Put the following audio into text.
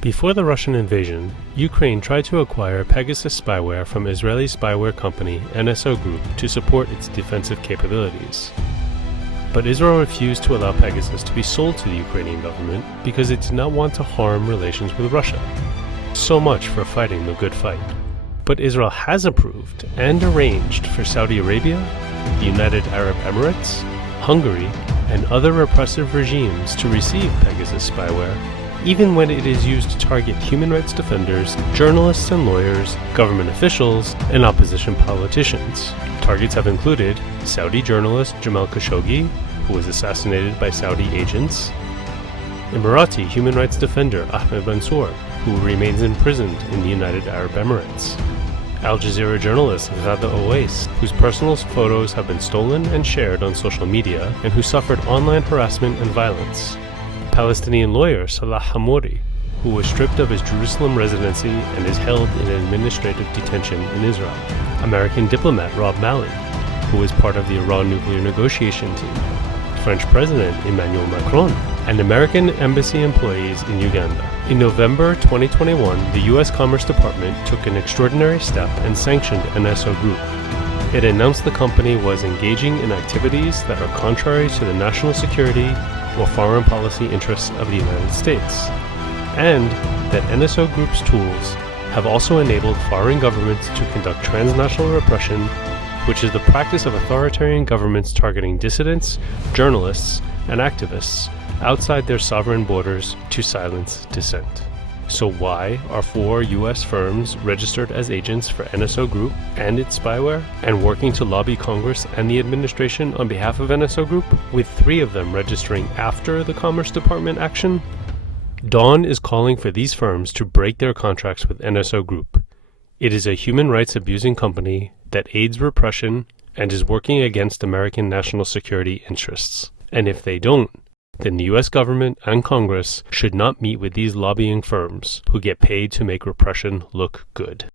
Before the Russian invasion, Ukraine tried to acquire Pegasus Spyware from Israeli spyware company NSO Group to support its defensive capabilities. But Israel refused to allow Pegasus to be sold to the Ukrainian government because it did not want to harm relations with Russia. So much for fighting the good fight. But Israel has approved and arranged for Saudi Arabia, the United Arab Emirates, Hungary, and other repressive regimes to receive Pegasus spyware, even when it is used to target human rights defenders, journalists and lawyers, government officials, and opposition politicians. Targets have included Saudi journalist Jamal Khashoggi, who was assassinated by Saudi agents, Emirati human rights defender Ahmed Mansour, who remains imprisoned in the United Arab Emirates, Al Jazeera journalist Ghada Owais, whose personal photos have been stolen and shared on social media and who suffered online harassment and violence, Palestinian lawyer Salah Hamouri, who was stripped of his Jerusalem residency and is held in administrative detention in Israel, American diplomat Rob Malley, who was part of the Iran nuclear negotiation team, French President Emmanuel Macron, and American embassy employees in Uganda. In November 2021, the U.S. Commerce Department took an extraordinary step and sanctioned NSO Group. It announced the company was engaging in activities that are contrary to the national security or foreign policy interests of the United States, and that NSO Group's tools have also enabled foreign governments to conduct transnational repression, which is the practice of authoritarian governments targeting dissidents, journalists, and activists outside their sovereign borders to silence dissent. So why are 4 U.S. firms registered as agents for NSO Group and its spyware and working to lobby Congress and the administration on behalf of NSO Group, with 3 of them registering after the Commerce Department action? Dawn is calling for these firms to break their contracts with NSO Group. It is a human rights abusing company that aids repression and is working against American national security interests. And if they don't, then the U.S. government and Congress should not meet with these lobbying firms who get paid to make repression look good.